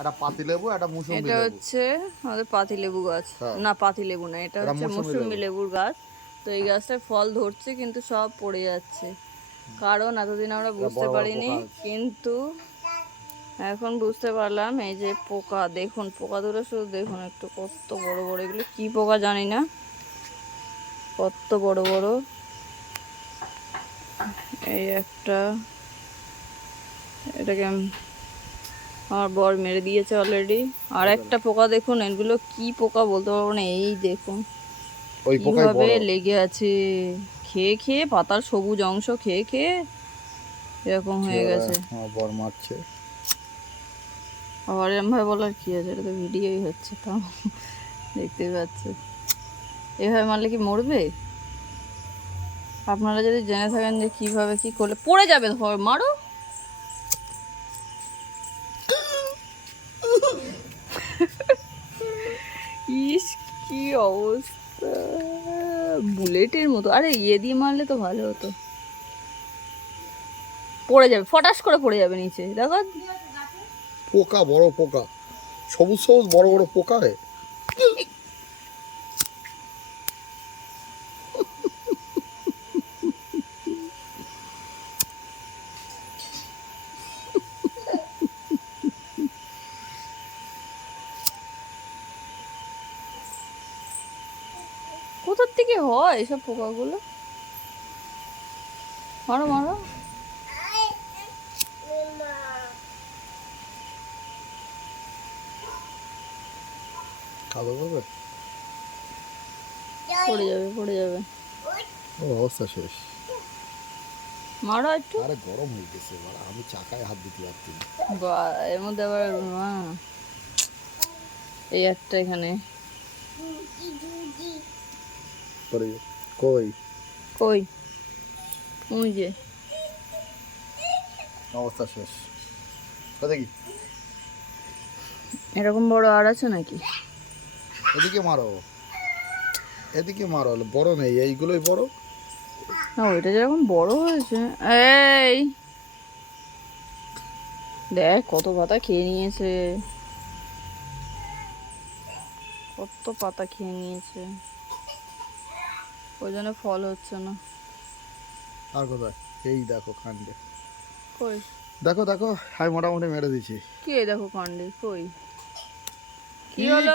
একটা পাতিলেবু, একটা মুসম্বি এটা লেবু। হচ্ছে আমাদের পাতিলেবু গাছ। হ্যাঁ। না পাতিলেবু না, এটা এটা হচ্ছে মৌসুমী মৌসুমী লেবু। লেবুর গাছ। তো এই গাছটায় ফল ধরছে কিন্তু সব পড়ে যাচ্ছে, কারণ এতদিন আমরা এটা বুঝতে বড় বড় পারিনি, পোকা আছে। কিন্তু এখন বুঝতে পারলাম। এই যে পোকা, দেখুন পোকা দুটো শুধু দেখুন একটু, কত বড় বড়, এগুলো কি পোকা জানি না, কত বড় বড়। এই একটা, এটাকে আমার বর মেরে দিয়েছে অলরেডি। আর একটা পোকা দেখুন, এগুলো কি পোকা বলতে পারবো না। এই দেখুন ওই পোকাই কিভাবে বড়। লেগে আছে, খেয়ে খেয়ে পাতার সবুজ অংশ খেয়ে খেয়ে এরকম হয়ে গেছে। আমার বর মারছে। আবার এরম ভাবে বলার কি আছে, এটা তো ভিডিওই হচ্ছে, তাও দেখতেই পাচ্ছে। এভাবে মারলে কি মরবে? আপনারা যদি জেনে থাকেন যে কিভাবে কি করলে পড়ে যাবে, ধর মারো। ইস, কি অবস্থা, বুলেটের মতো। আরে ইয়ে দিয়ে মারলে তো ভালো হতো। পড়ে যাবে, ফটাস করে পড়ে যাবে নিচে, দেখো। পোকা, বড় পোকা, সবুজ সবুজ বড় বড় পোকা রে। কোথার থেকে হয় এসব পোকাগুলো? মারো মারো। কালো করবে। পড়ে যাবে পড়ে যাবে। ও অবস্থা শেষ। মারো একটু। আরে গরম হয়ে গেছে, আমি চাকায় হাত দিতে পারছি না। বা, এর মধ্যে আবার এই একটা এখানে। পরে কই কই? ওই যে। অবস্থা শেষ। দেখি এরকম বড় আর আছে নাকি? এদিকে মারো, এদিকে মারো, বড় নেই, এইগুলোই বড়। না, ওইটা যেরকম বড় হয়েছে। এই দেখ কত পাতা খেয়ে নিয়েছে, কত পাতা খেয়ে নিয়েছে, ওই জন্য ফল হচ্ছে না। আর কোথায়? এই দেখো কাণ্ডে, কই? দেখো দেখো, আমি মোটামুটি মেরে দিয়েছি। কি এই দেখো কাণ্ডে, কই কি কি হলো?